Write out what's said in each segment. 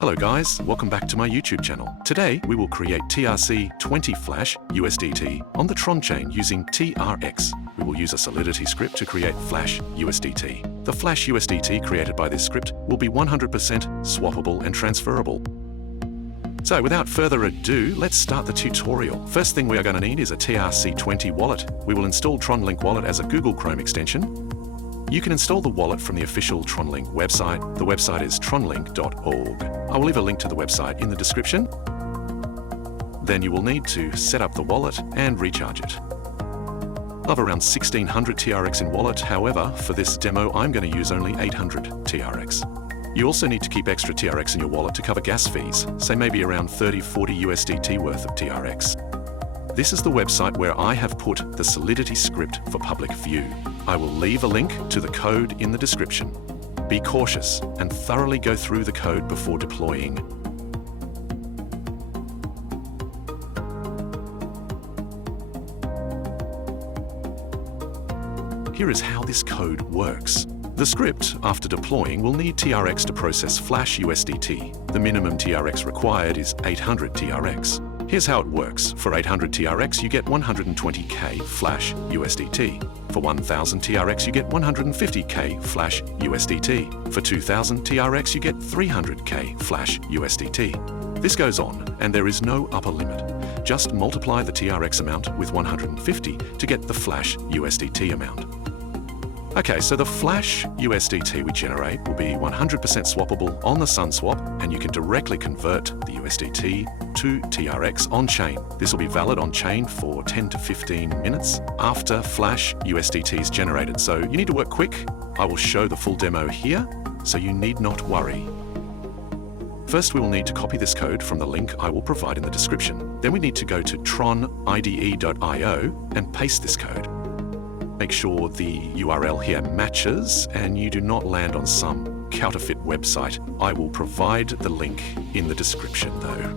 Hello guys, welcome back to my YouTube channel. Today we will create TRC20 Flash USDT on the Tron chain using TRX. We will use a Solidity script to create Flash USDT. The Flash USDT created by this script will be 100% swappable and transferable. So without further ado, let's start the tutorial. First thing we are going to need is a TRC20 wallet. We will install TronLink Wallet as a Google Chrome extension. You can install the wallet from the official TronLink website. The website is tronlink.org. I will leave a link to the website in the description. Then you will need to set up the wallet and recharge it. I have around 1600 TRX in wallet. However, for this demo, I'm going to use only 800 TRX. You also need to keep extra TRX in your wallet to cover gas fees, say maybe around 30-40 USDT worth of TRX. This is the website where I have put the Solidity script for public view. I will leave a link to the code in the description. Be cautious and thoroughly go through the code before deploying. Here is how this code works. The script, after deploying, will need TRX to process Flash USDT. The minimum TRX required is 800 TRX. Here's how it works. For 800 TRX, you get 120k Flash USDT. For 1000 TRX, you get 150k Flash USDT. For 2000 TRX, you get 300k Flash USDT. This goes on, and there is no upper limit. Just multiply the TRX amount with 150 to get the Flash USDT amount. Okay, so the Flash USDT we generate will be 100% swappable on the SunSwap, and you can directly convert the USDT to TRX on-chain. This will be valid on-chain for 10 to 15 minutes after Flash USDT is generated, so you need to work quick. I will show the full demo here, so you need not worry. First, we will need to copy this code from the link I will provide in the description. Then we need to go to tronide.io and paste this code. Make sure the URL here matches and you do not land on some counterfeit website. I will provide the link in the description though.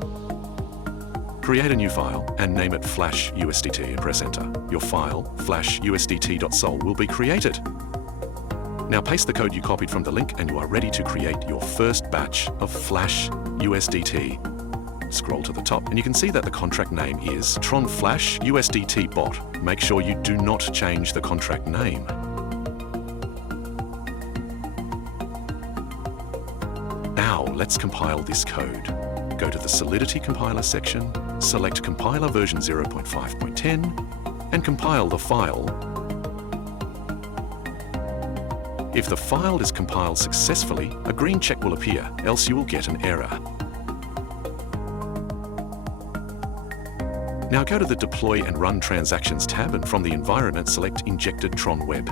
Create a new file and name it Flash USDT and press enter. Your file, flashusdt.sol, will be created. Now paste the code you copied from the link and you are ready to create your first batch of Flash USDT. Scroll to the top and you can see that the contract name is Tron Flash USDT Bot. Make sure you do not change the contract name. Now let's compile this code. Go to the Solidity compiler section, select compiler version 0.5.10 and compile the file. If the file is compiled successfully, a green check will appear, else you will get an error. Now go to the Deploy and Run Transactions tab and from the environment select Injected Tron Web.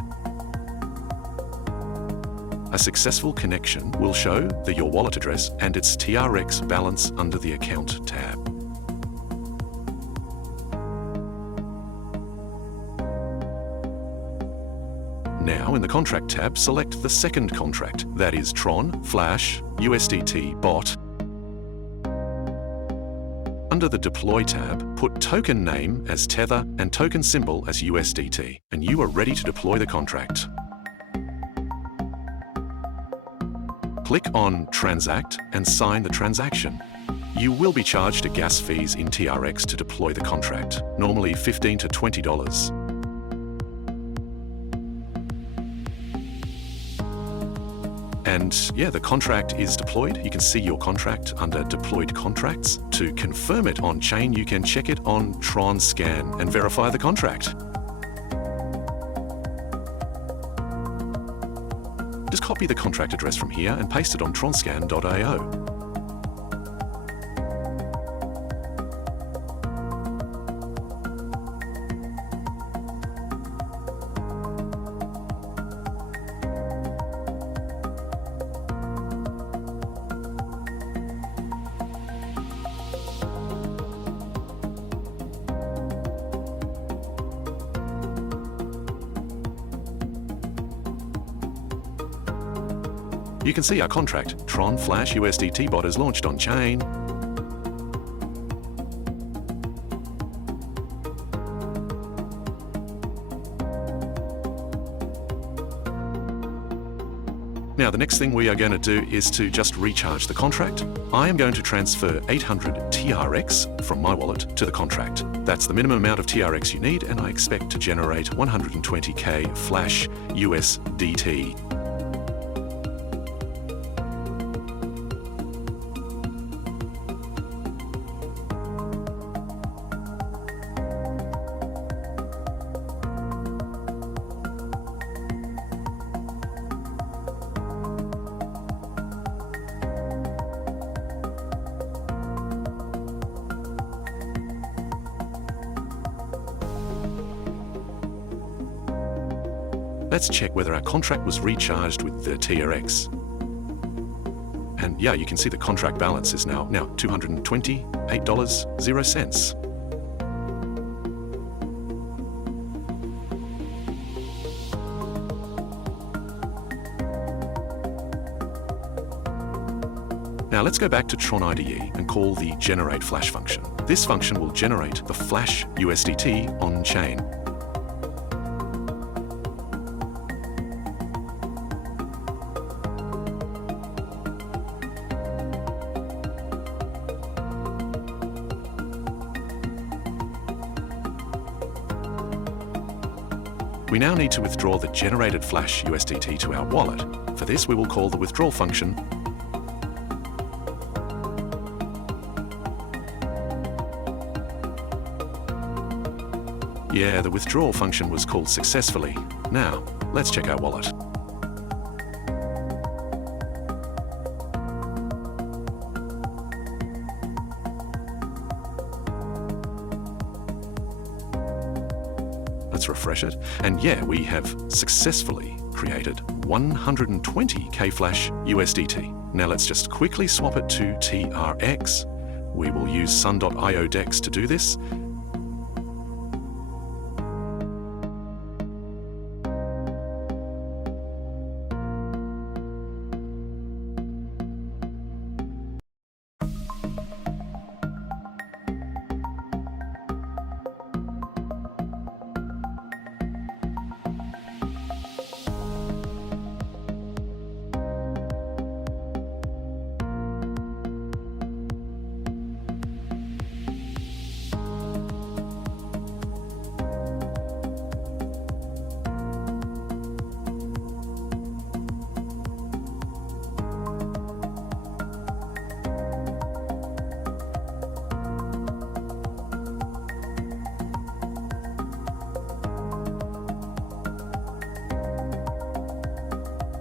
A successful connection will show your wallet address and its TRX balance under the Account tab. Now in the Contract tab, select the second contract, that is Tron Flash USDT Bot. Under the Deploy tab, put token name as Tether and token symbol as USDT, and you are ready to deploy the contract. Click on Transact and sign the transaction. You will be charged a gas fees in TRX to deploy the contract, normally $15 to $20. And yeah, the contract is deployed. You can see your contract under Deployed Contracts. To confirm it on-chain, you can check it on Tron Scan and verify the contract. Just copy the contract address from here and paste it on tronscan.io. You can see our contract, Tron Flash USDT Bot, is launched on-chain. Now, the next thing we are going to do is to just recharge the contract. I am going to transfer 800 TRX from my wallet to the contract. That's the minimum amount of TRX you need, and I expect to generate 120k flash USDT. Let's check whether our contract was recharged with the TRX. And yeah, you can see the contract balance is now $228.00. Now let's go back to Tron IDE and call the generate flash function. This function will generate the flash USDT on chain. We now need to withdraw the generated flash USDT to our wallet. For this, we will call the withdrawal function. Yeah, the withdrawal function was called successfully. Now, let's check our wallet. Let's refresh it. And yeah, we have successfully created 120k flash USDT. Now let's just quickly swap it to TRX. We will use sun.io DEX to do this.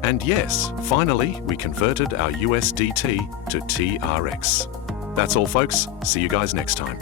And yes, finally, we converted our USDT to TRX. That's all, folks. See you guys next time.